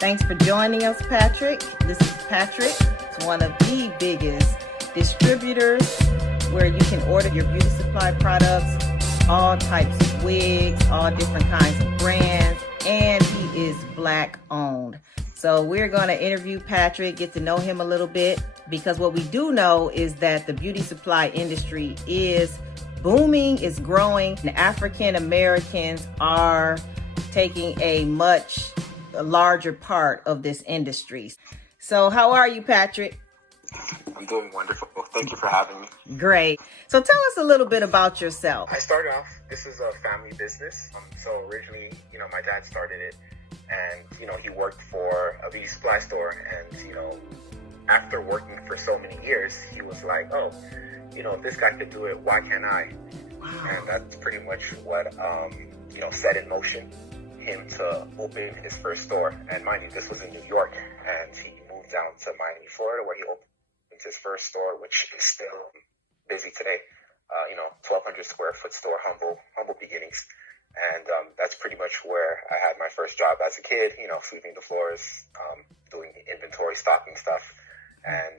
Thanks for joining us, Patrick. This is Patrick. It's one of the biggest distributors where you can order your beauty supply products, all types of wigs, all different kinds of brands, and he is Black owned. So we're going to interview Patrick, get to know him a little bit, because what we do know is that the beauty supply industry is booming, is growing, and African Americans are taking a much larger part of this industry. So how are you, Patrick? I'm doing wonderful. Thank you for having me. Great. So tell us a little bit about yourself. I started off, this is a family business. So originally, my dad started it, and, he worked for a beauty supply store. And, after working for so many years, he was like, oh, if this guy could do it, why can't I? Wow. And that's pretty much what, set in motion him to open his first store. And mind you, this was in New York, and he moved down to Miami, Florida, where he opened his first store, which is still busy today. 1,200 square foot store, humble beginnings. And that's pretty much where I had my first job as a kid, sweeping the floors, doing inventory, stocking stuff. And,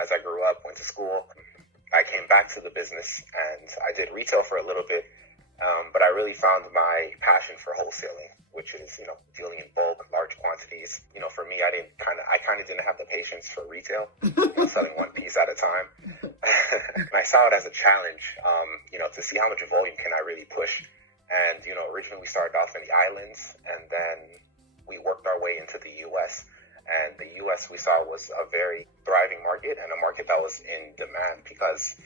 as I grew up, went to school, I came back to the business, and I did retail for a little bit. But I really found my passion for wholesaling, which is, dealing in bulk, large quantities. For me, I kind of didn't have the patience for retail, selling one piece at a time. And I saw it as a challenge, to see how much volume can I really push. And, originally we started off in the islands, and then we worked our way into the U.S. And the U.S. we saw was a very thriving market, and a market that was in demand because,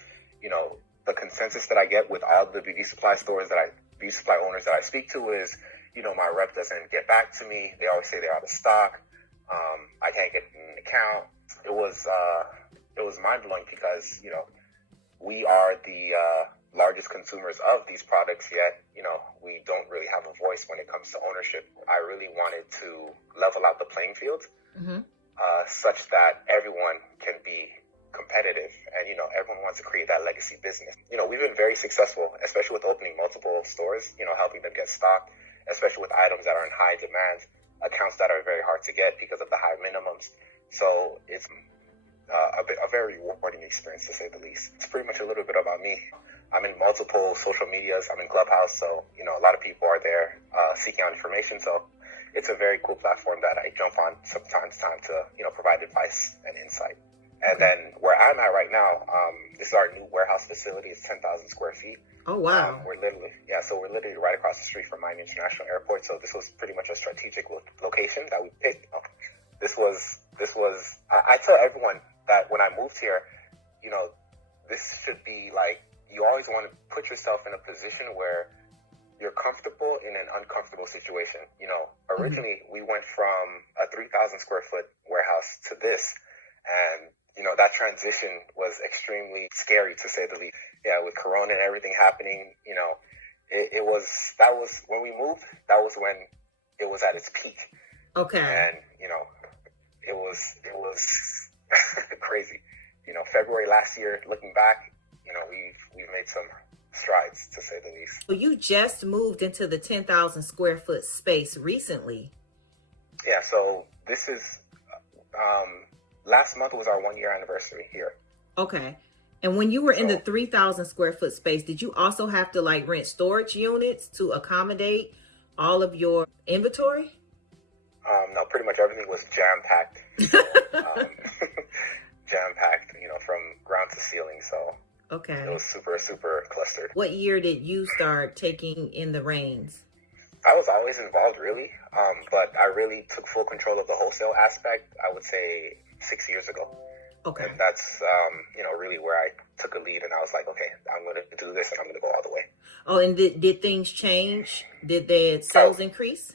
the consensus that I get with all the beauty supply beauty supply owners that I speak to is, my rep doesn't get back to me. They always say they're out of stock. I can't get an account. It was mind blowing because, we are the largest consumers of these products, yet, we don't really have a voice when it comes to ownership. I really wanted to level out the playing field, such that everyone can be competitive, and everyone wants to create that legacy business. We've been very successful, especially with opening multiple stores, helping them get stocked, especially with items that are in high demand, accounts that are very hard to get because of the high minimums. So it's a very rewarding experience, to say the least. It's pretty much a little bit about me. I'm in multiple social medias. I'm in Clubhouse, so a lot of people are there seeking out information. So it's a very cool platform that I jump on from time to time to provide advice and insight. And then where I'm at right now, this is our new warehouse facility. It's 10,000 square feet. Oh, wow. We're literally right across the street from Miami International Airport. So this was pretty much a strategic location that we picked. This was. I tell everyone that when I moved here, this should be like, you always want to put yourself in a position where you're comfortable in an uncomfortable situation. Originally we went from a 3,000 square foot warehouse to this, and that transition was extremely scary, to say the least. Yeah, with Corona and everything happening, that was when we moved, that was when it was at its peak. Okay. And, it was crazy. February last year, looking back, we've made some strides, to say the least. So you just moved into the 10,000 square foot space recently. Yeah, so this is, last month was our 1 year anniversary here. Okay. And when you were in the 3,000 square foot space, did you also have to rent storage units to accommodate all of your inventory? No, pretty much everything was jam-packed. Jam-packed, from ground to ceiling. So okay, it was super, super clustered. What year did you start taking in the reins? I was always involved, really, but I really took full control of the wholesale aspect, I would say 6 years ago. Okay. And that's, really where I took a lead, and I was like, okay, I'm going to do this, and I'm going to go all the way. Oh, and did things change? Did the sales increase?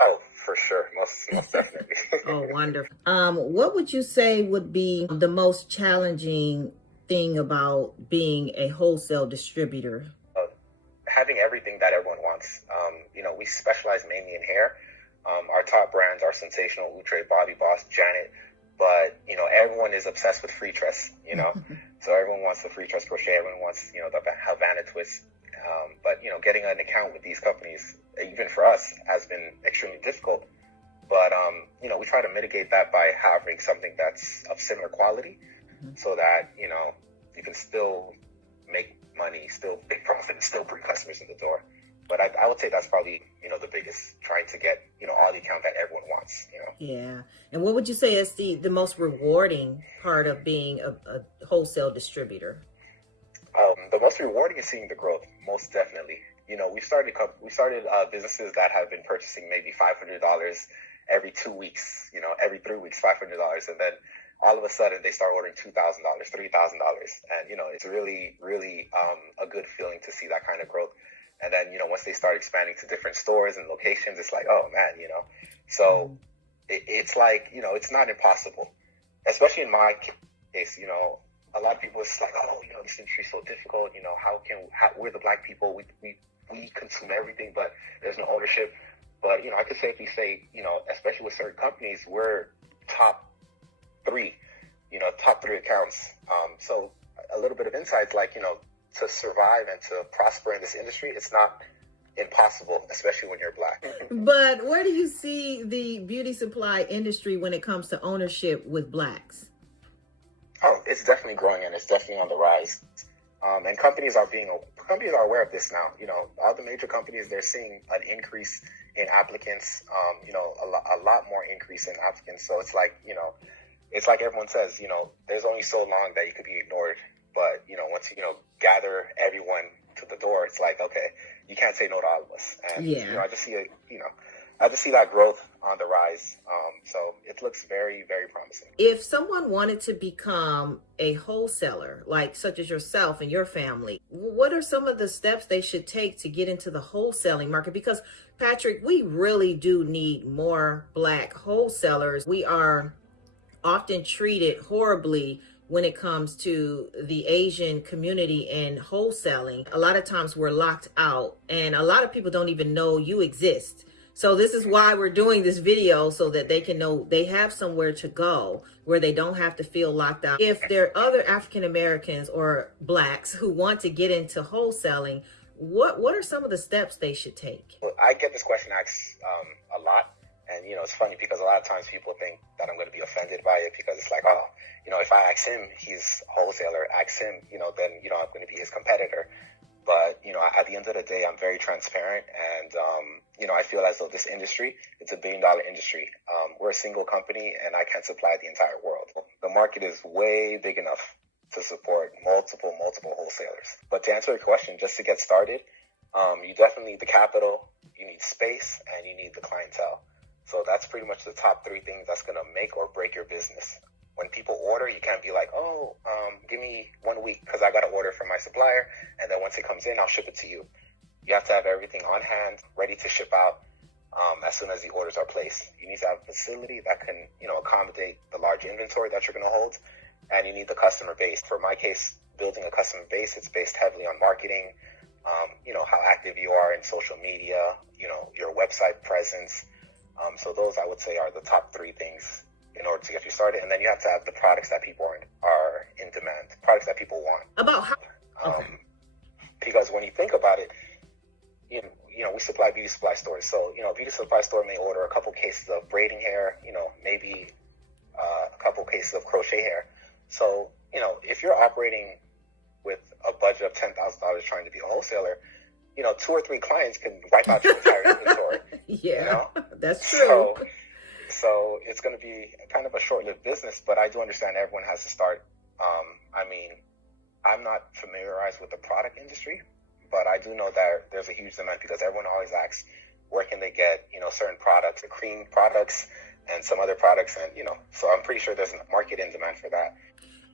Oh, for sure. Most definitely. Oh, wonderful. What would you say would be the most challenging thing about being a wholesale distributor? Having everything that everyone wants. We specialize mainly in hair. Our top brands are Sensational, Outre, Bobby Boss, Janet. But, everyone is obsessed with free tress, So everyone wants the free tress crochet. Everyone wants, the Havana twist. But, getting an account with these companies, even for us, has been extremely difficult But we try to mitigate that by having something that's of similar quality, so that you can still make money, still make profit, and still bring customers in the door. But I would say that's probably the biggest, trying to get all the account that everyone wants. Yeah. And what would you say is the most rewarding part of being a wholesale distributor? The most rewarding is seeing the growth, most definitely. We started businesses that have been purchasing maybe $500 every 2 weeks, every 3 weeks, $500, and then all of a sudden they start ordering $2,000, $3,000, and it's really, really a good feeling to see that kind of growth. And then once they start expanding to different stores and locations, it's like, oh man, So it's like it's not impossible, especially in my case. A lot of people, it's like, oh, this industry is so difficult. We're the Black people, we consume everything, but there's no ownership. But I could safely say, especially with certain companies, we're top three accounts. So a little bit of insights, like to survive and to prosper in this industry, it's not impossible, especially when you're Black. But where do you see the beauty supply industry when it comes to ownership with Blacks? Oh, it's definitely growing, and it's definitely on the rise. And companies are aware of this now. All the major companies, they're seeing an increase in applicants. A lot more increase in applicants. So it's like it's like everyone says. There's only so long that you could be ignored. But once you gather everyone to the door, it's like, okay, you can't say no to all of us. And I just see that growth on the rise. So it looks very, very promising. If someone wanted to become a wholesaler, like such as yourself and your family, what are some of the steps they should take to get into the wholesaling market? Because Patrick, we really do need more Black wholesalers. We are often treated horribly when it comes to the Asian community and wholesaling. A lot of times we're locked out, and a lot of people don't even know you exist. So this is why we're doing this video, so that they can know they have somewhere to go where they don't have to feel locked out. If there are other African Americans or Blacks who want to get into wholesaling, what are some of the steps they should take? Well, I get this question asked a lot. And, it's funny because a lot of times people think that I'm going to be offended by it, because it's like, oh, if I ask him, he's a wholesaler, ask him, then, I'm going to be his competitor. But, at the end of the day, I'm very transparent. And, I feel as though this industry, it's $1 billion industry. We're a single company, and I can't supply the entire world. The market is way big enough to support multiple wholesalers. But to answer your question, just to get started, you definitely need the capital, you need space, and you need the clientele. So that's pretty much the top 3 things that's going to make or break your business. When people order, you can't be like, oh, give me 1 week because I got an order from my supplier, and then once it comes in, I'll ship it to you. You have to have everything on hand, ready to ship out as soon as the orders are placed. You need to have a facility that can, accommodate the large inventory that you're going to hold, and you need the customer base. For my case, building a customer base, it's based heavily on marketing, how active you are in social media, your website presence. So those, I would say, are the top 3 things in order to get you started. And then you have to have the products that people are in demand, products that people want. About how? Okay. Because when you think about it, we supply beauty supply stores. So, a beauty supply store may order a couple cases of braiding hair, maybe a couple cases of crochet hair. So, if you're operating with a budget of $10,000 trying to be a wholesaler, 2 or 3 clients can wipe out your entire inventory. Yeah, that's true. So it's going to be kind of a short-lived business, but I do understand everyone has to start. I'm not familiarized with the product industry, but I do know that there's a huge demand, because everyone always asks, where can they get, certain products, the cream products and some other products. And, so I'm pretty sure there's a market in demand for that.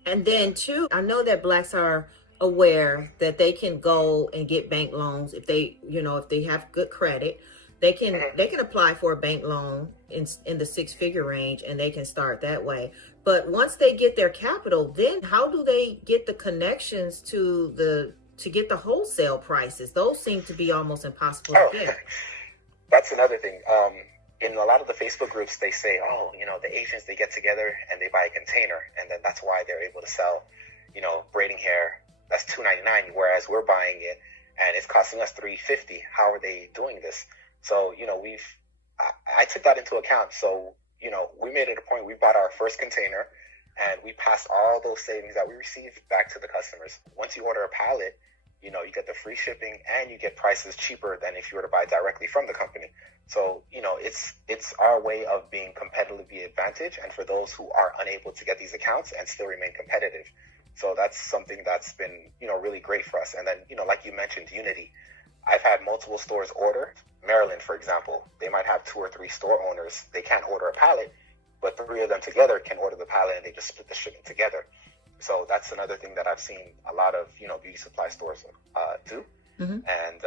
And then too, I know that Blacks are aware that they can go and get bank loans if they, if they have good credit. They can apply for a bank loan in the 6-figure range, and they can start that way. But once they get their capital, then how do they get the connections to get the wholesale prices? Those seem to be almost impossible to get. That's another thing. In a lot of the Facebook groups, they say, oh, the Asians, they get together and they buy a container, and then that's why they're able to sell, braiding hair that's $2.99, whereas we're buying it and it's costing us $3.50. How are they doing this? So, I took that into account. So, we made it a point. We bought our first container and we passed all those savings that we received back to the customers. Once you order a pallet, you get the free shipping and you get prices cheaper than if you were to buy directly from the company. So, it's our way of being competitively advantaged, and for those who are unable to get these accounts and still remain competitive. So that's something that's been, really great for us. And then, like you mentioned, Unity. I've had multiple stores order. Maryland, for example, they might have 2 or 3 store owners. They can't order a pallet, but 3 of them together can order the pallet and they just split the shipment together. So that's another thing that I've seen a lot of, beauty supply stores do. Mm-hmm. And,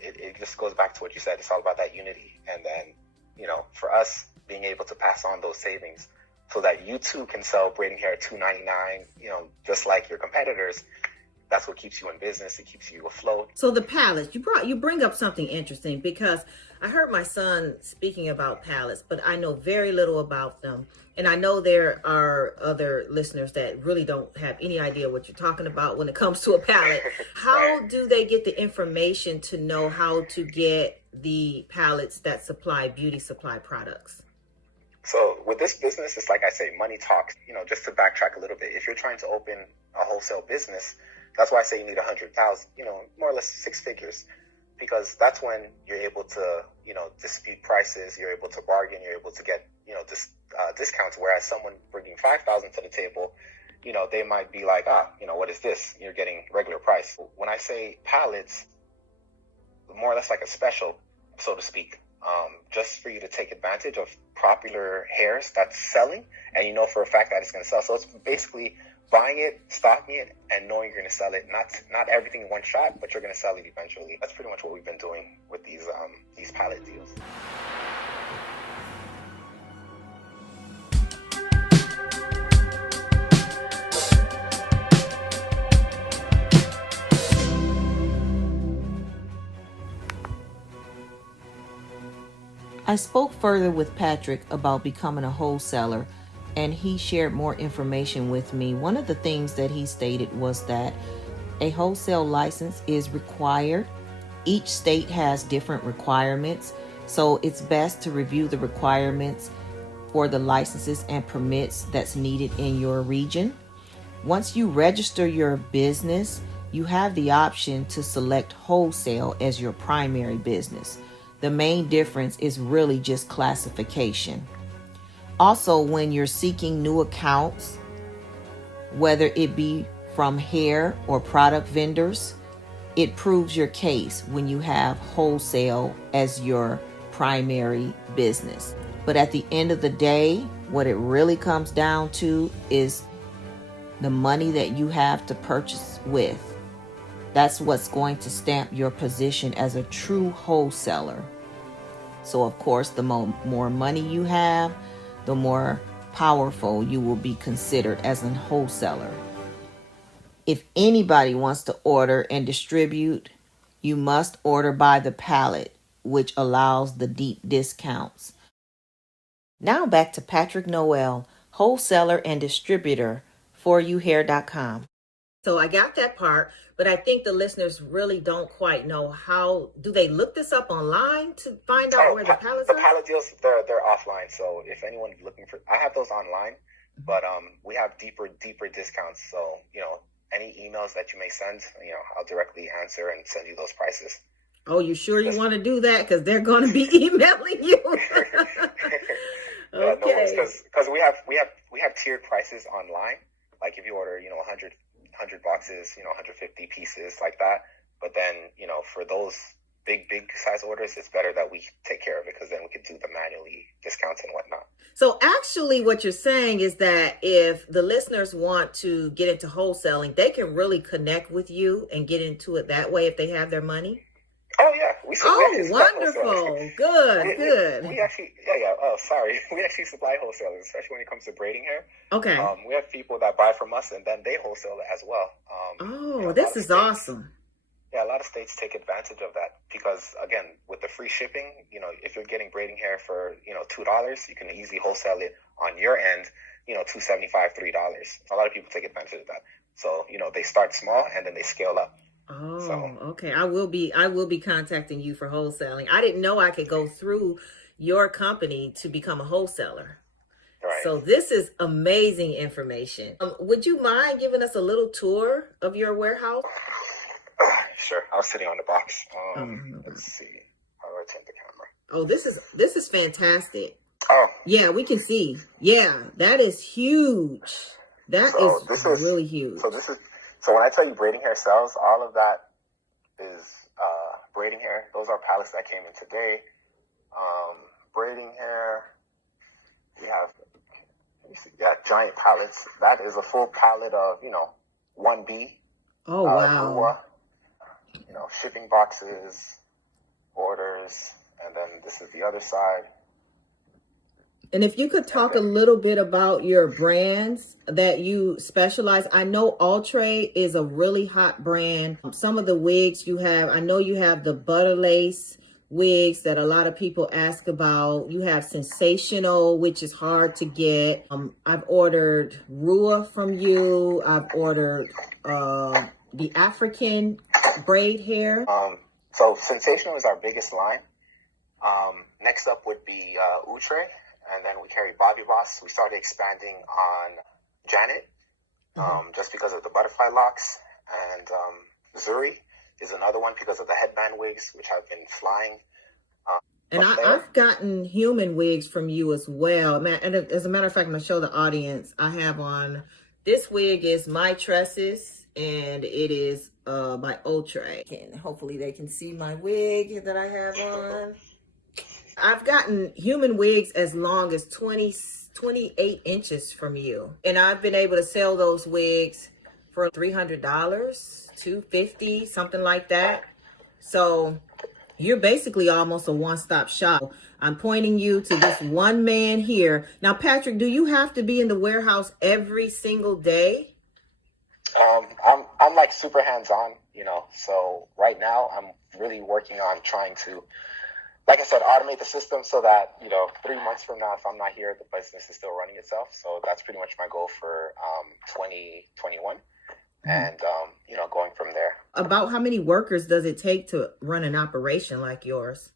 it just goes back to what you said. It's all about that unity. And then, for us being able to pass on those savings so that you too can sell braiding hair at $2.99, just like your competitors. That's what keeps you in business. It keeps you afloat. So the pallets, you bring up something interesting, because I heard my son speaking about pallets, but I know very little about them. And I know there are other listeners that really don't have any idea what you're talking about when it comes to a pallet. How do they get the information to know how to get the pallets that supply beauty supply products? So with this business, it's like I say, money talks. Just to backtrack a little bit, if you're trying to open a wholesale business, that's why I say you need 100,000, more or less 6 figures, because that's when you're able to, dispute prices, you're able to bargain, you're able to get, discounts. Whereas someone bringing 5,000 to the table, they might be like, what is this? You're getting regular price. When I say pallets, more or less like a special, so to speak, just for you to take advantage of popular hairs that's selling, and for a fact that it's going to sell. So it's basically buying it, stocking it, and knowing you're going to sell it. Not everything in one shot, but you're going to sell it eventually. That's pretty much what we've been doing with these pallet deals. I spoke further with Patrick about becoming a wholesaler, and he shared more information with me. One of the things that he stated was that a wholesale license is required. Each state has different requirements, so it's best to review the requirements for the licenses and permits that's needed in your region. Once you register your business, you have the option to select wholesale as your primary business. The main difference is really just classification. Also, when you're seeking new accounts, whether it be from hair or product vendors, it proves your case when you have wholesale as your primary business. But at the end of the day, what it really comes down to is the money that you have to purchase with. That's what's going to stamp your position as a true wholesaler. So, of course, the more money you have, the more powerful you will be considered as a wholesaler. If anybody wants to order and distribute, you must order by the pallet, which allows the deep discounts. Now back to Patrick Noel, wholesaler and distributor for youhair.com. So I got that part, but I think the listeners really don't quite know how. Do they look this up online to find out where the pallets are? The pallet deals, they're offline. So if anyone's looking for, I have those online, but we have deeper discounts. So, any emails that you may send, I'll directly answer and send you those prices. Oh, you sure you want to do that? Because they're going to be emailing you. Okay. No, because we have tiered prices online. Like if you order, 100 boxes, 150 pieces like that. But then, for those big size orders, it's better that we take care of it, because then we could do the manually discounts and whatnot. So actually what you're saying is that if the listeners want to get into wholesaling, they can really connect with you and get into it that way if they have their money? Oh, yeah. Wonderful. Good. We actually, oh, sorry. We actually supply wholesalers, especially when it comes to braiding hair. Okay. We have people that buy from us and then they wholesale it as well. This is awesome. Yeah, a lot of states take advantage of that because, again, with the free shipping, if you're getting braiding hair for, $2, you can easily wholesale it on your end, $2.75, $3. A lot of people take advantage of that. So, they start small and then they scale up. Oh, okay. I will be contacting you for wholesaling. I didn't know I could go through your company to become a wholesaler. Right. So this is amazing information. Would you mind giving us a little tour of your warehouse? Sure. I was sitting on the box. No. Let's see. How do I turn the camera? Oh, this is fantastic. Oh. Yeah, we can see. Yeah, that is huge. This is really huge. So when I tell you braiding hair sells, all of that is braiding hair. Those are pallets that came in today. Braiding hair. We have, let me see, giant pallets. That is a full pallet of, 1B. Oh, wow. Shipping boxes, orders, and then this is the other side. And if you could talk a little bit about your brands that you specialize. I know Outre is a really hot brand. Some of the wigs you have, I know you have the butter lace wigs that a lot of people ask about. You have Sensational, which is hard to get. I've ordered Rua from you. I've ordered the African braid hair. So Sensational is our biggest line. Next up would be Outre. And then we carry Bobby Boss. We started expanding on Janet, just because of the butterfly locks. And Zuri is another one because of the headband wigs, which have been flying. And I've gotten human wigs from you as well. Man, and as a matter of fact, I'm going to show the audience. I have on, this wig is My Tresses, and it is by Outre. And hopefully they can see my wig that I have on. I've gotten human wigs as long as 28 inches from you. And I've been able to sell those wigs for $300, $250, something like that. So you're basically almost a one-stop shop. I'm pointing you to this one man here. Now, Patrick, do you have to be in the warehouse every single day? I'm like super hands-on, so right now I'm really working on trying to, like I said, automate the system so that, 3 months from now, if I'm not here, the business is still running itself. So that's pretty much my goal for 2021. And, going from there. About how many workers does it take to run an operation like yours?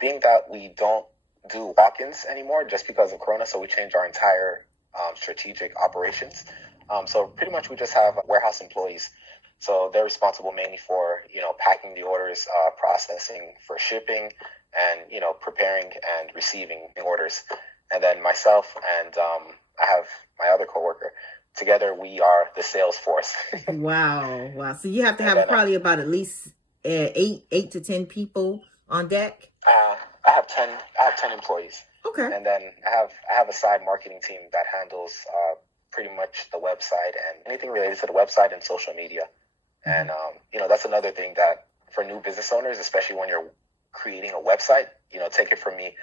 Being that we don't do walk-ins anymore just because of Corona, so we changed our entire strategic operations. So pretty much we just have warehouse employees. So they're responsible mainly for, packing the orders, processing for shipping, and, preparing and receiving orders. And then myself and I have my other coworker. Together, we are the sales force. Wow. So you have to have probably about at least 8 to 10 people on deck? I have 10 employees. Okay. And then I have a side marketing team that handles pretty much the website and anything related to the website and social media. And, that's another thing that for new business owners, especially when you're creating a website, take it from me,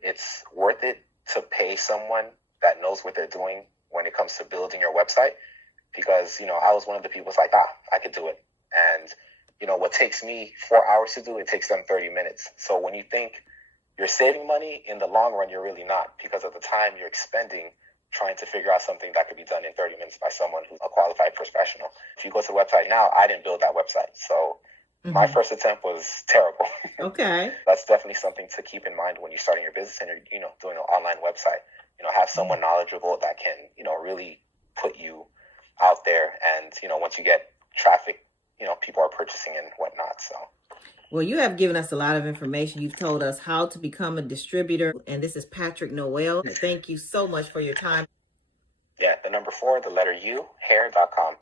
it's worth it to pay someone that knows what they're doing when it comes to building your website. Because, I was one of the people who's like, I could do it. And, what takes me 4 hours to do, it takes them 30 minutes. So when you think you're saving money, in the long run, you're really not, because of the time you're expending trying to figure out something that could be done in 30 minutes by someone who's a qualified professional. If you go to the website now, I didn't build that website. So my first attempt was terrible. Okay. That's definitely something to keep in mind when you're starting your business and you're, doing an online website. Have someone knowledgeable that can, really put you out there. And, once you get traffic, people are purchasing and whatnot. So. Well, you have given us a lot of information. You've told us how to become a distributor. And this is Patrick Noel. Thank you so much for your time. Yeah, the number 4, the letter U, hair.com.